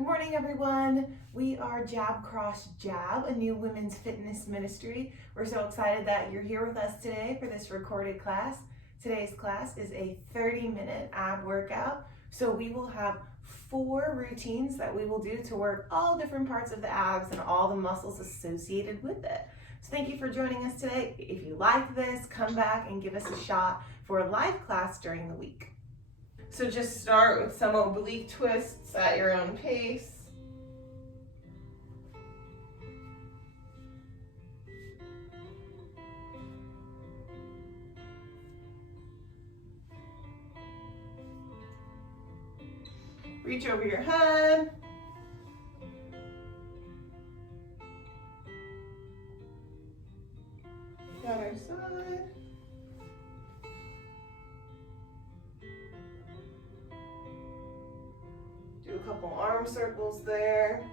Good morning, everyone. We are Jab Cross Jab, a new women's fitness ministry. We're so excited that you're here with us today for this recorded class. Today's class is a 30-minute ab workout. So we will have 4 routines that we will do to work all different parts of the abs and all the muscles associated with it. So thank you for joining us today. If you like this, come back and give us a shot for a live class during the week. So just start with some oblique twists at your own pace. Reach over your head. The other side. Do a couple arm circles there.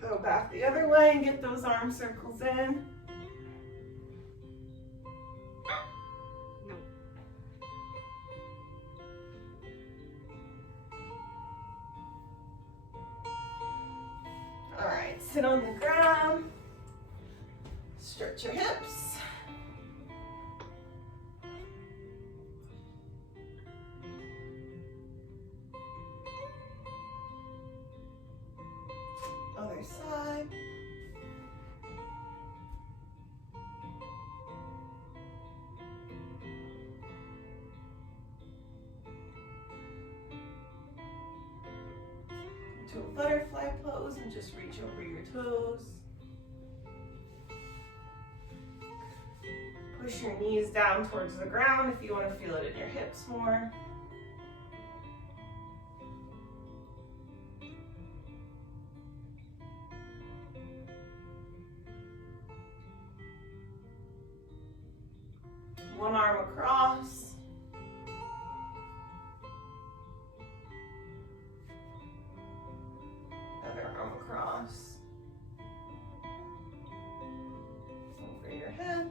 Go back the other way and get those arm circles in. All right, sit on the ground. Stretch your hips. Other side. To a butterfly pose and just reach over your toes. Push your knees down towards the ground if you want to feel it in your hips more. One arm across. Other arm across. Over your head.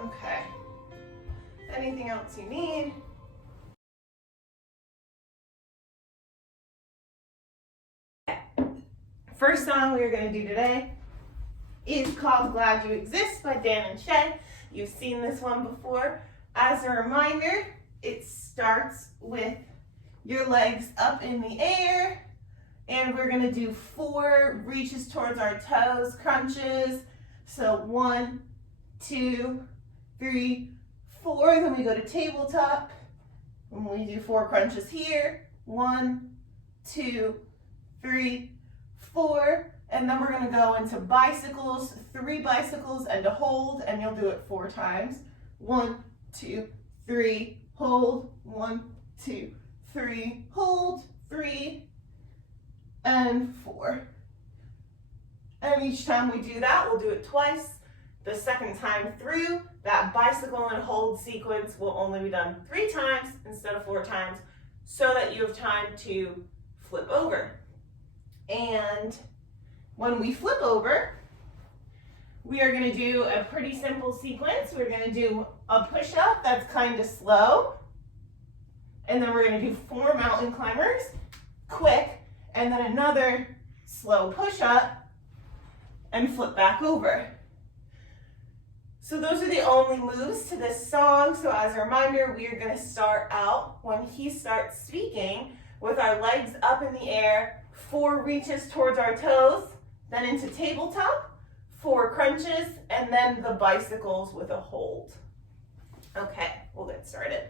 Okay. Anything else you need? First song we are going to do today is called Glad You Exist by Dan and Shay. You've seen this one before. As a reminder, it starts with your legs up in the air, and we're going to do 4 reaches towards our toes, crunches. So 1, 2, 3, 4. Then we go to tabletop, and we do 4 crunches here. 1, 2, 3, 4, and then we're going to go into bicycles, 3 bicycles and a hold, and you'll do it 4 times. 1, 2, 3, hold, 1, 2, 3, hold, 3, and 4. And each time we do that, we'll do it twice. The second time through, that bicycle and hold sequence will only be done 3 times instead of 4 times, so that you have time to flip over. And when we flip over, we are going to do a pretty simple sequence. We're going to do a push-up that's kind of slow, and then we're going to do 4 mountain climbers, quick, and then another slow push-up, and flip back over. So those are the only moves to this song. So as a reminder, we are going to start out when he starts speaking with our legs up in the air, 4 reaches towards our toes, then into tabletop, 4 crunches, and then the bicycles with a hold. Okay, we'll get started.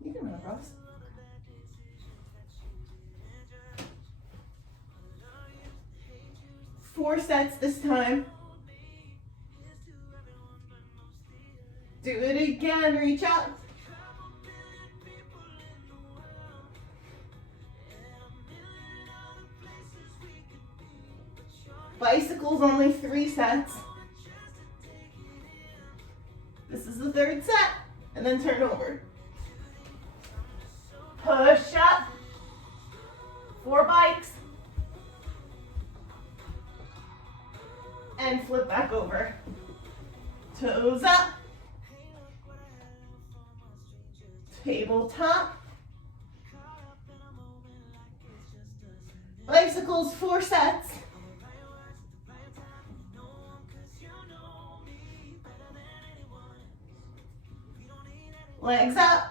You can run across. 4 sets this time. Do it again, reach out. Bicycles, only 3 sets. This is the 3rd set, and then turn over. Push up, 4 bikes, and flip back over. Toes up, tabletop, bicycles, 4 sets. Legs up.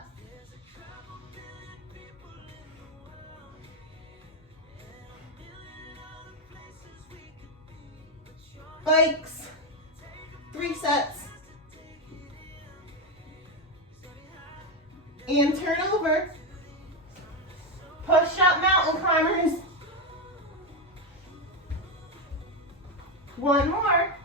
Bikes, 3 sets. And turn over. Push up mountain climbers. 1 more.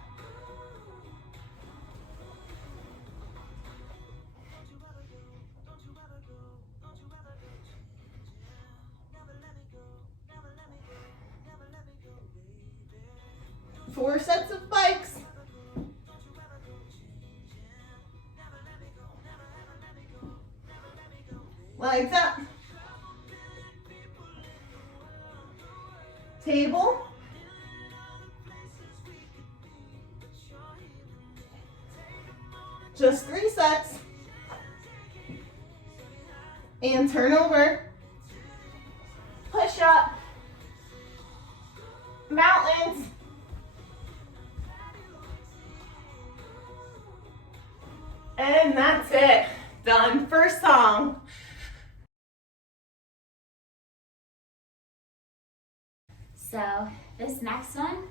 Four sets of bikes. Legs up. Table. Just 3 sets. And turn over. Push up. Mountains. And that's it. Done. First song. So this next one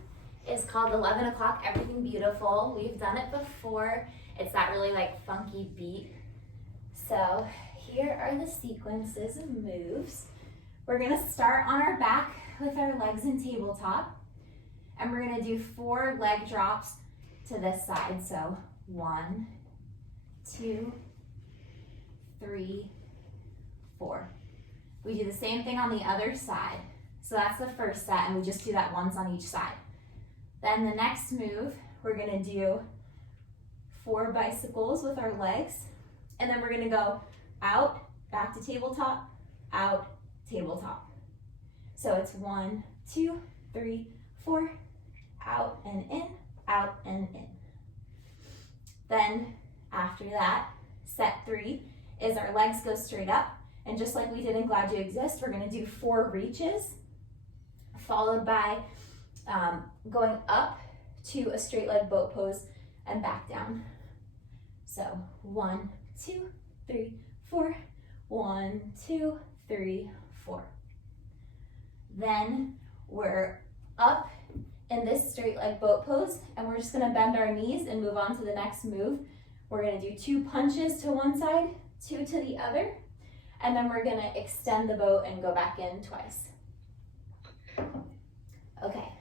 is called 11 O'Clock Everything Beautiful. We've done it before. It's that really like funky beat. So here are the sequences of moves. We're gonna start on our back with our legs in tabletop. And we're gonna do 4 leg drops to this side. So 1, 2, 3, 4. We do the same thing on the other side. So that's the first set, and we just do that once on each side. Then the next move, we're gonna do 4 bicycles with our legs, and then we're gonna go out, back to tabletop, out, tabletop. So it's 1, 2, 3, 4, out and in, out and in. Then after that, set 3 is our legs go straight up, and just like we did in Glad You Exist, we're gonna do 4 reaches, followed by going up to a straight leg boat pose and back down. So 1, 2, 3, 4, 1, 2, 3, 4. Then we're up in this straight leg boat pose, and we're just gonna bend our knees and move on to the next move. We're gonna do 2 punches to one side, 2 to the other, and then we're gonna extend the boat and go back in twice. Okay,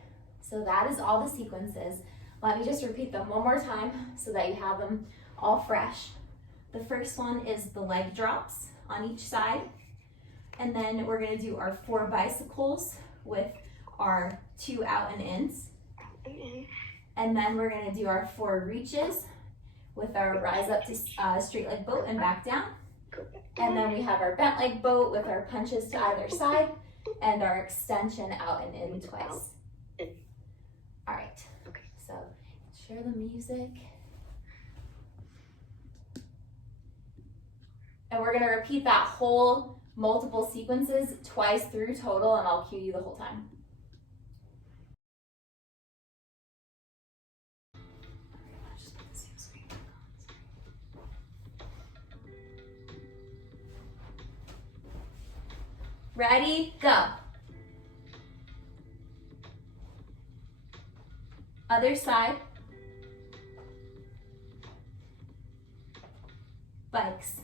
so that is all the sequences. Let me just repeat them one more time so that you have them all fresh. The first one is the leg drops on each side. And then we're gonna do our 4 bicycles with our 2 out and ins. And then we're gonna do our 4 reaches with our rise up to straight leg boat and back down. And then we have our bent leg boat with our punches to either side and our extension out and in twice. All right, so share the music. And we're gonna repeat that whole multiple sequences twice through total, and I'll cue you the whole time. Ready, go. Other side. Bikes.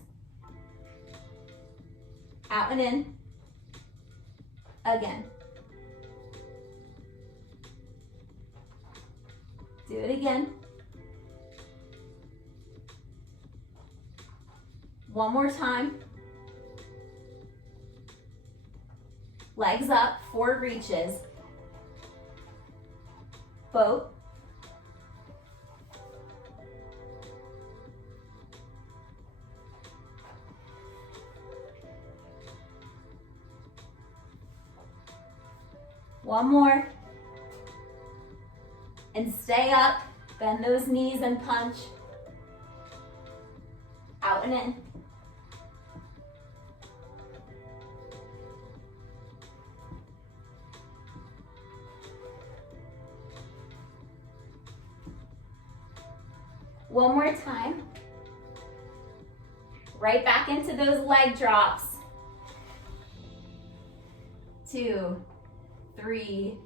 Out and in. Again. Do it again. One more time. Legs up, 4 reaches. boat. One more. And stay up. Bend those knees and punch. Out and in. One more time. Right back into those leg drops. 2, 3,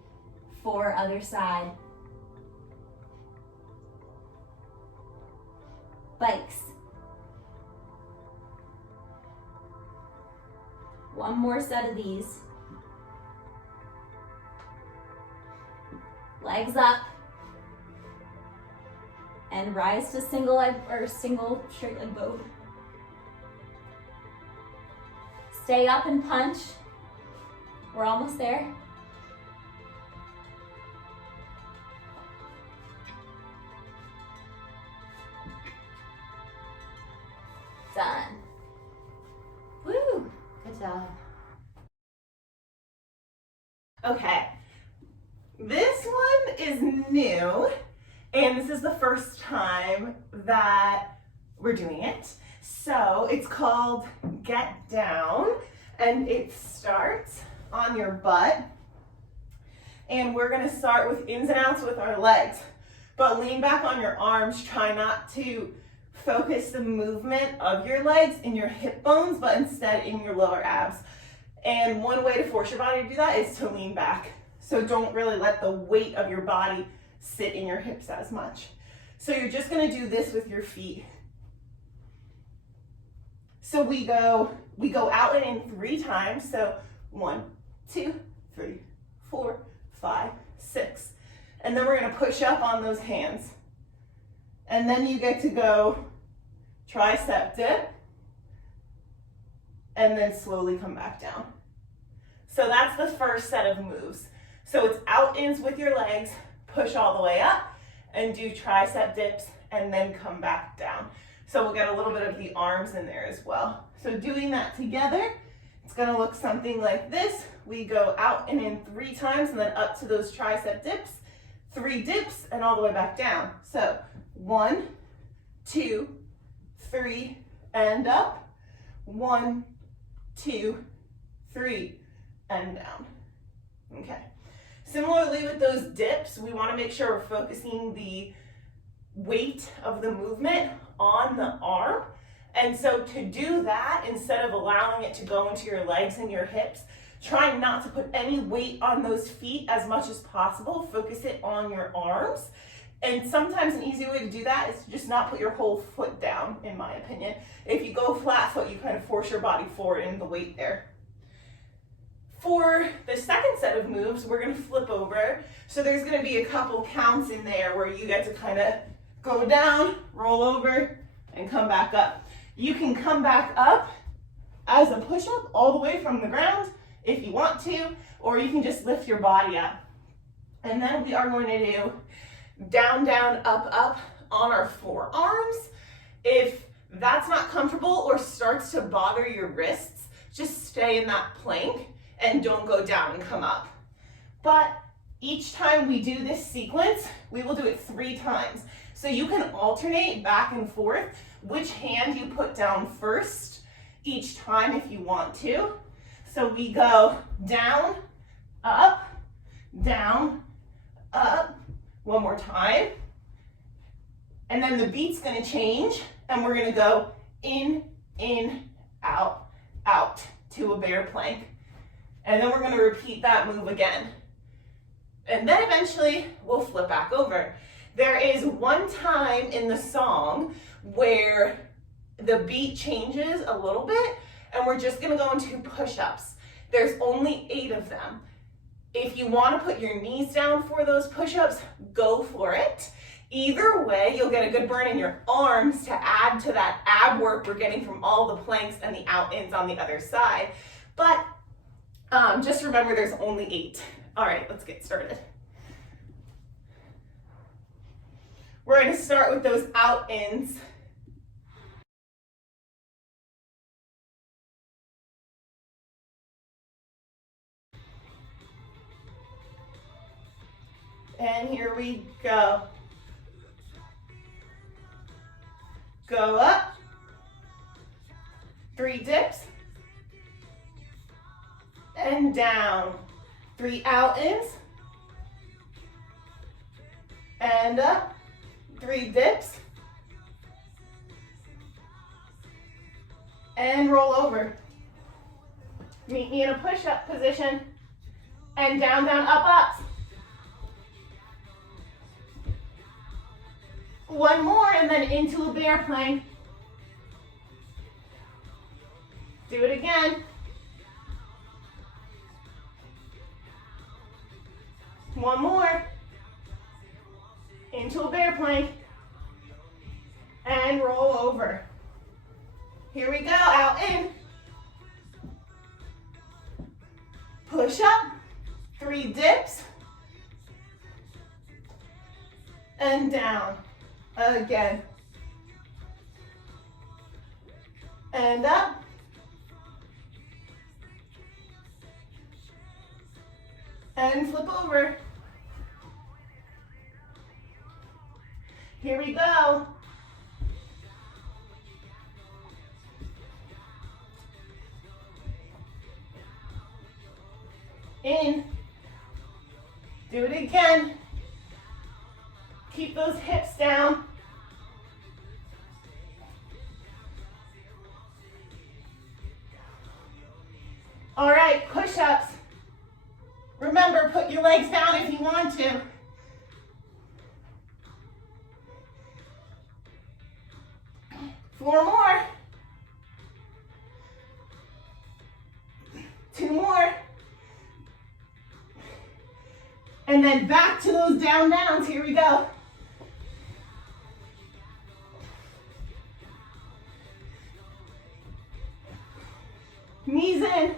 4, other side. Bikes. One more set of these. Legs up. And rise to single leg or single straight leg boat. Stay up and punch. We're almost there. Done. Woo! Good job. Okay, this one is new, and this is the first time that we're doing it. So it's called Get Down, and it starts on your butt. And we're gonna start with ins and outs with our legs, but lean back on your arms. Try not to focus the movement of your legs in your hip bones, but instead in your lower abs. And one way to force your body to do that is to lean back. So don't really let the weight of your body sit in your hips as much. So you're just gonna do this with your feet. So we go out and in 3 times. So 1, 2, 3, 4, 5, 6. And then we're gonna push up on those hands. And then you get to go tricep dip, and then slowly come back down. So that's the first set of moves. So it's out-ins with your legs, push all the way up, and do tricep dips, and then come back down. So we'll get a little bit of the arms in there as well. So doing that together, it's gonna look something like this. We go out and in 3 times, and then up to those tricep dips, 3 dips, and all the way back down. So 1, 2, 3, and up. 1, 2, 3, and down. Okay. Similarly with those dips, we want to make sure we're focusing the weight of the movement on the arm. And so to do that, instead of allowing it to go into your legs and your hips, try not to put any weight on those feet as much as possible. Focus it on your arms. And sometimes an easy way to do that is to just not put your whole foot down, in my opinion. If you go flat foot, you kind of force your body forward in the weight there. For the second set of moves, we're gonna flip over. So there's gonna be a couple counts in there where you get to kind of go down, roll over, and come back up. You can come back up as a push-up all the way from the ground if you want to, or you can just lift your body up. And then we are going to do down, down, up, up on our forearms. If that's not comfortable or starts to bother your wrists, just stay in that plank and don't go down and come up. But each time we do this sequence, we will do it 3 times. So you can alternate back and forth which hand you put down first each time if you want to. So we go down, up, down, up. One more time. And then the beat's gonna change, and we're gonna go in, out, out to a bear plank. And then we're gonna repeat that move again. And then eventually we'll flip back over. There is one time in the song where the beat changes a little bit, and we're just gonna go into push-ups. There's only 8 of them. If you want to put your knees down for those push-ups, go for it. Either way, you'll get a good burn in your arms to add to that ab work we're getting from all the planks and the out-ins on the other side. But just remember there's only 8. All right, let's get started. We're going to start with those out-ins. And here we go. Go up. 3 dips. And down. 3 out-ins. And up. 3 dips. And roll over. Meet me in a push-up position. And down, down, up, ups. 1 more and then into a bear plank. Do it again. 1 more. Into a bear plank. And roll over. Here we go, out in. Push up. 3 dips. And down. Again. And up. And flip over. Here we go. In. Do it again. Keep those hips down. All right, push-ups. Remember, put your legs down if you want to. Four more. 2 more. And then back to those down downs. Here we go. Knees in.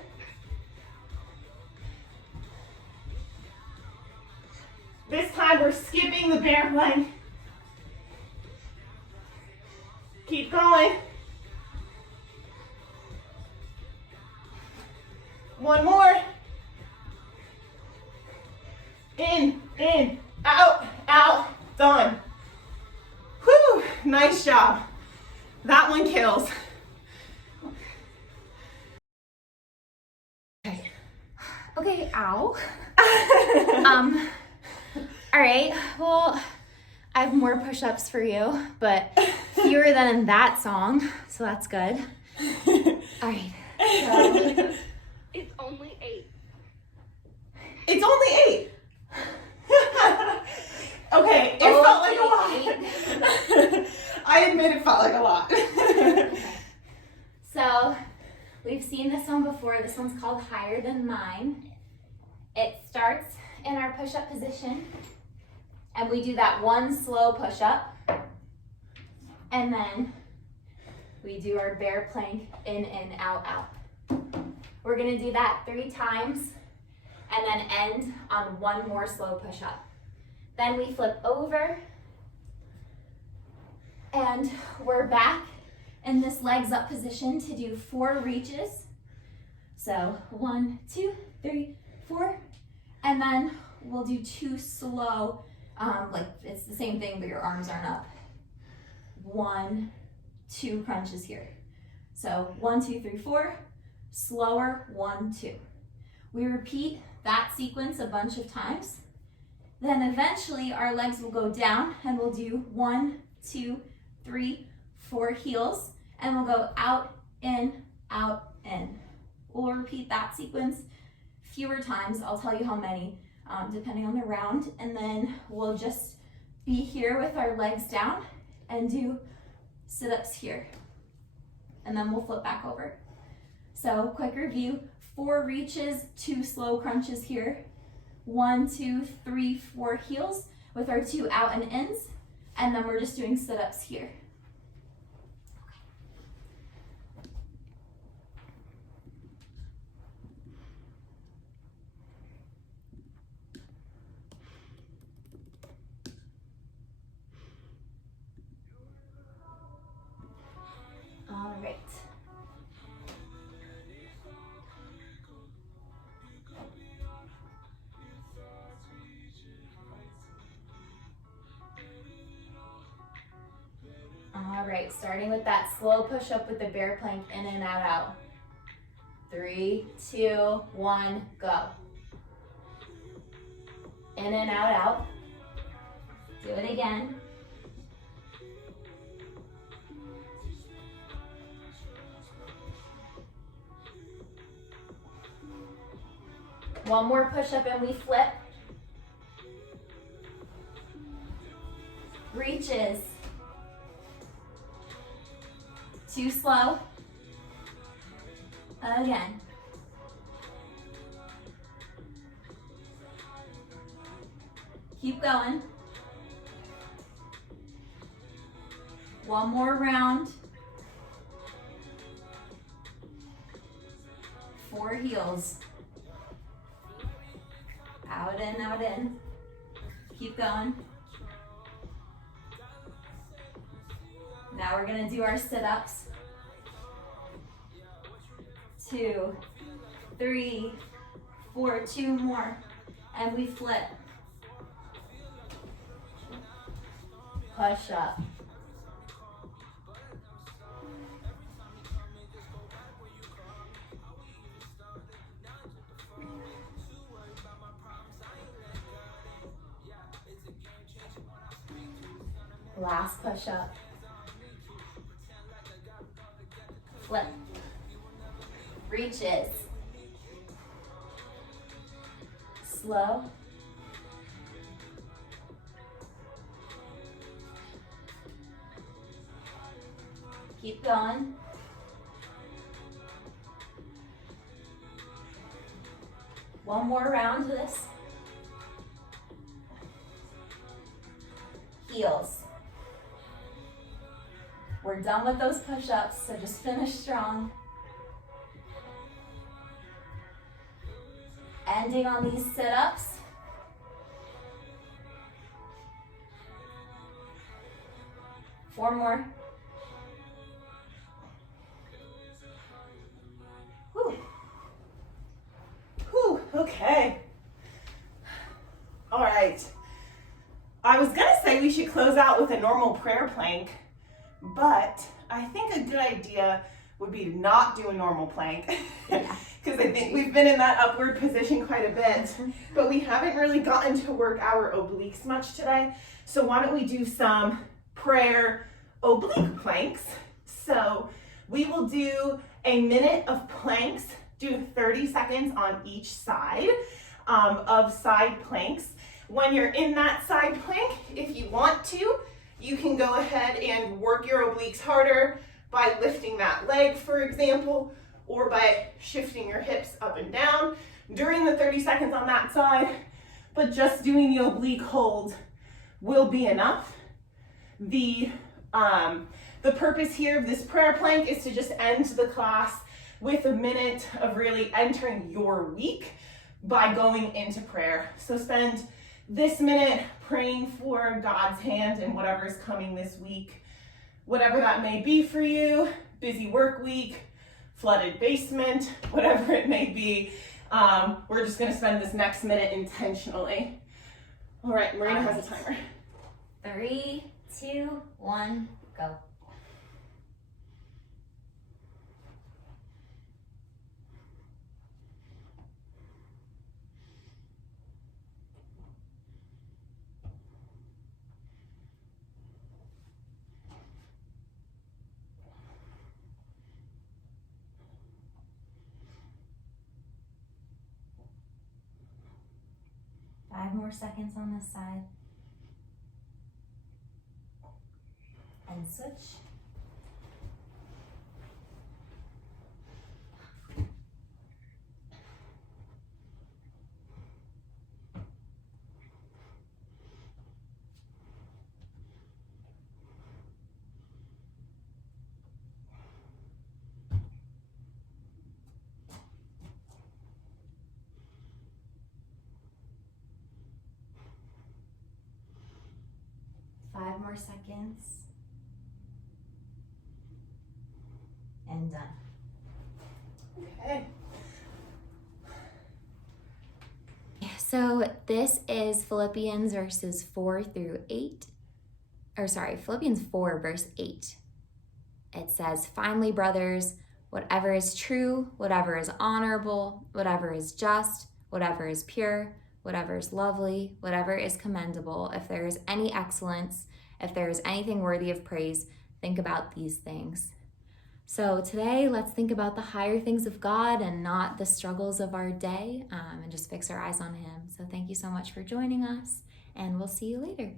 This time we're skipping the bear plank. Keep going. 1 more. In, out, out, done. Whew, nice job. That one kills. Okay, ow. All right, well, I have more push-ups for you, but fewer than in that song, so that's good. All right. So. It's only 8. It's only 8. Okay, it felt like a lot. I admit it felt like a lot. Okay. So, we've seen this one before. This one's called Higher Than Mine. It starts in our push-up position, and we do that 1 slow push-up, and then we do our bear plank, in, out, out. We're gonna do that 3 times, and then end on 1 more slow push-up. Then we flip over, and we're back in this legs up position to do 4 reaches. So 1, 2, 3, 4, and then we'll do 2 slow, like it's the same thing, but your arms aren't up. 1, 2 crunches here. So 1, 2, 3, 4, slower, 1, 2. We repeat that sequence a bunch of times. Then eventually our legs will go down and we'll do 1, 2, 3, 4 heels, and we'll go out, in, out, in. We'll repeat that sequence fewer times. I'll tell you how many, depending on the round, and then we'll just be here with our legs down and do sit-ups here. And then we'll flip back over. So quick review, 4 reaches, 2 slow crunches here, 1, 2, 3, 4 heels with our 2 out and ins, and then we're just doing sit-ups here. right, starting with that slow push up with the bear plank, in and out, out. 3, 2, 1, go. In and out, out. Do it again. One more push up and we flip. Reaches. Too slow. Again. Keep going. One more round. 4 heels. Out in, out in. Keep going. Now we're gonna do our sit-ups. 2, 3, 4, 2 more. And we flip. Push up. Last push up. Flip. Reaches. Slow. Keep going. One more round of this. Heels. We're done with those push-ups, so just finish strong. Ending on these sit-ups. Four more. Whew. Whew, okay. All right. I was gonna say we should close out with a normal prayer plank, but I think a good idea would be to not do a normal plank, because I think we've been in that upward position quite a bit, but we haven't really gotten to work our obliques much today. So why don't we do some prayer oblique planks? So we will do a minute of planks, do 30 seconds on each side of side planks. When you're in that side plank, if you want to, you can go ahead and work your obliques harder by lifting that leg, for example, or by shifting your hips up and down during the 30 seconds on that side, but just doing the oblique hold will be enough. The purpose here of this prayer plank is to just end the class with a minute of really entering your week by going into prayer. So spend this minute praying for God's hand in whatever's coming this week, whatever that may be for you, busy work week, flooded basement, whatever it may be. We're just gonna spend this next minute intentionally. All right, Marina has a timer. 3, 2, 1, go. Five more seconds on this side. And switch. Five more seconds. And done. Okay. So this is Philippians verses 4 through 8. Philippians 4 verse 8. It says, finally, brothers, whatever is true, whatever is honorable, whatever is just, whatever is pure, whatever is lovely, whatever is commendable, if there is any excellence, if there is anything worthy of praise, think about these things. So today, let's think about the higher things of God and not the struggles of our day, and just fix our eyes on Him. So thank you so much for joining us, and we'll see you later.